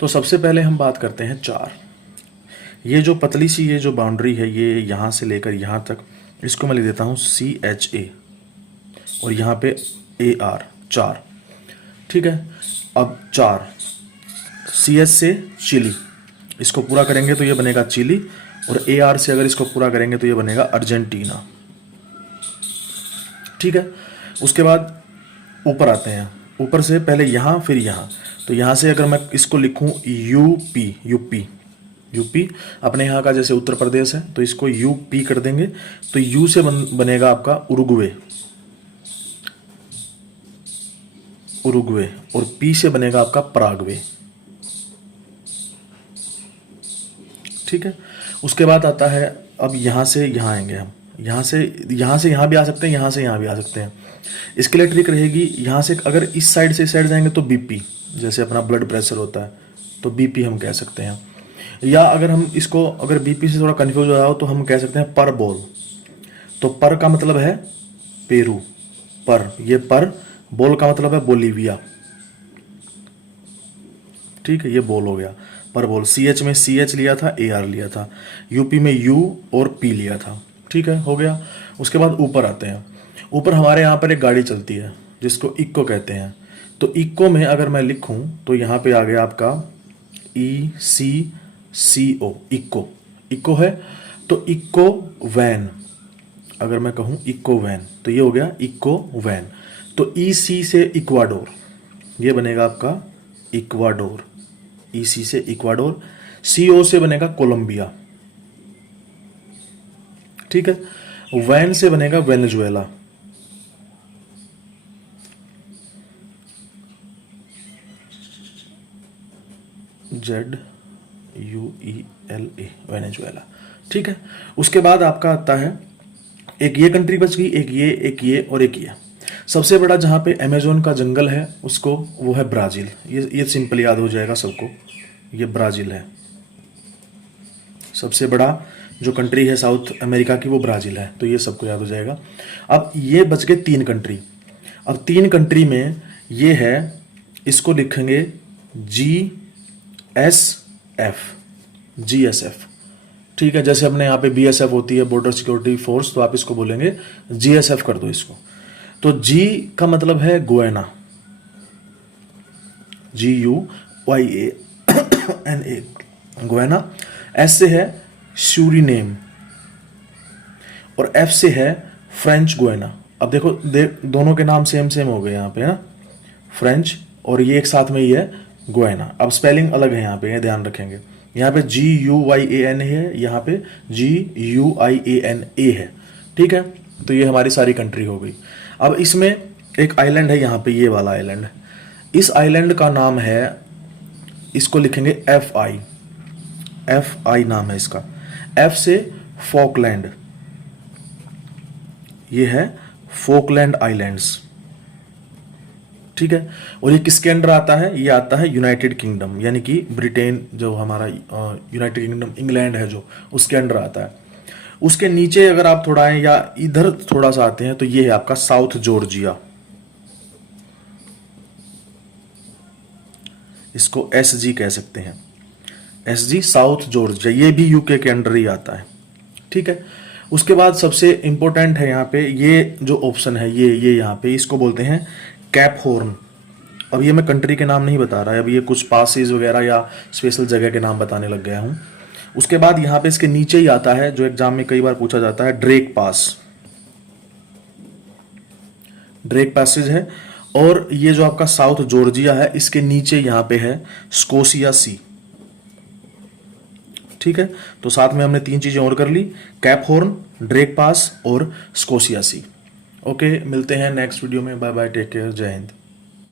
तो सबसे पहले हम बात करते हैं 4। ये जो पतली सी ये जो बाउंड्री है ये यहाँ से लेकर यहाँ तक, इसको मैं लिख देता हूँ CHA और यहाँ पे AR 4। ठीक है, अब 4 CS से चिली, इसको पूरा करेंगे तो ये बनेगा चिली, और AR से अगर इसको पूरा करेंगे तो ये बनेगा अर्जेंटीना। ठीक है, उसके बाद ऊपर आते हैं, ऊपर से पहले यहाँ फिर यहाँ, तो यहाँ से अगर मैं इसको लिखूँ यूपी अपने यहाँ का जैसे उत्तर प्रदेश है तो इसको यूपी कर देंगे, तो यू से बनेगा आपका उरुग्वे, और पी से बनेगा आपका पराग्वे। ठीक है, उसके बाद आता है, अब यहाँ से यहाँ आएंगे हम, यहाँ से यहाँ भी आ सकते हैं, यहाँ से यहाँ भी आ सकते हैं। इसके लिए ट्रिक रहेगी, यहाँ से अगर इस साइड से इस साइड जाएंगे तो बीपी, जैसे अपना ब्लड प्रेशर होता है तो बीपी हम कह सकते हैं, या अगर हम इसको अगर बीपी से थोड़ा कंफ्यूज हो जाओ तो हम कह सकते हैं पर बोल। तो पर का मतलब है पेरू, पर, ये पर, बोल का मतलब है बोलीविया। ठीक है, ये बोल हो गया, पर बोल। CH में CH लिया था, AR लिया था, यूपी में U और P लिया था। ठीक है, हो गया। उसके बाद ऊपर आते हैं, ऊपर हमारे यहाँ पर एक गाड़ी चलती है जिसको इक्को कहते हैं, तो इक्को में अगर मैं लिखूं तो यहाँ पे आ गया आपका ECCO, इक्को है, तो इक्को वैन, अगर मैं कहूँ इक्को वैन तो ये हो गया इक्को वैन। तो EC से इक्वाडोर, ये बनेगा आपका इक्वाडोर, EC से इक्वाडोर, CO से बनेगा कोलंबिया। ठीक है, वैन से बनेगा वेनेजुएला, ZUELA, वेनेजुएला। ठीक है, उसके बाद आपका आता है, एक ये कंट्री बच गई, एक ये और एक ये। सबसे बड़ा जहाँ पे अमेजोन का जंगल है उसको, वो है ब्राज़ील। ये सिंपल याद हो जाएगा सबको, ये ब्राज़ील है। सबसे बड़ा जो कंट्री है साउथ अमेरिका की वो ब्राज़ील है, तो ये सबको याद हो जाएगा। अब ये बच गए 3 कंट्री। अब 3 कंट्री में ये है, इसको लिखेंगे GSF। ठीक है, जैसे अपने यहाँ पे BSF होती है, बॉर्डर सिक्योरिटी फोर्स, तो आप इसको बोलेंगे GSF कर दो इसको। तो G का मतलब है गुयाना, GUYANA, गुयाना। S से है सूरीनेम, और F से है फ्रेंच गुयाना। अब देखो दोनों के नाम सेम हो गए यहाँ पे, है ना, फ्रेंच, और ये एक साथ में ही है गुयाना। अब स्पेलिंग अलग है यहाँ पे, ये ध्यान रखेंगे। यहाँ पे GUYANA है, यहाँ पे GUIANA है। ठीक है, तो ये हमारी सारी कंट्री हो गई। अब इसमें एक आइलैंड है यहाँ पे, ये वाला आइलैंड। इस आइलैंड का नाम है, इसको लिखेंगे FI नाम है इसका। F से फॉकलैंड, ये है फॉकलैंड आइलैंड्स। ठीक है, और ये किसके अंडर आता है, ये आता है यूनाइटेड किंगडम, यानी कि ब्रिटेन, जो हमारा यूनाइटेड किंगडम इंग्लैंड है जो, उसके अंडर आता है। उसके नीचे अगर आप थोड़ा आए या इधर थोड़ा सा आते हैं तो ये है आपका साउथ जॉर्जिया, इसको SG कह सकते हैं, SG साउथ जॉर्जिया, ये भी यूके के अंडर ही आता है। ठीक है, उसके बाद सबसे इंपॉर्टेंट है यहाँ पे, ये जो ऑप्शन है ये यहाँ पे, इसको बोलते हैं कैप हॉर्न। अब ये मैं कंट्री के नाम नहीं बता रहा है, अब ये कुछ पासेस वगैरह या स्पेशल जगह के नाम बताने लग गया हूं। उसके बाद यहाँ पे इसके नीचे ही आता है, जो एग्जाम में कई बार पूछा जाता है, ड्रेक पैसेज है। और ये जो आपका साउथ जॉर्जिया है, इसके नीचे यहाँ पे है स्कोशिया सी। ठीक है, तो साथ में हमने 3 चीजें और कर ली, कैप हॉर्न, ड्रेक पास और स्कोशिया सी। ओके, मिलते हैं नेक्स्ट वीडियो में। बाय बाय, टेक केयर, जय हिंद।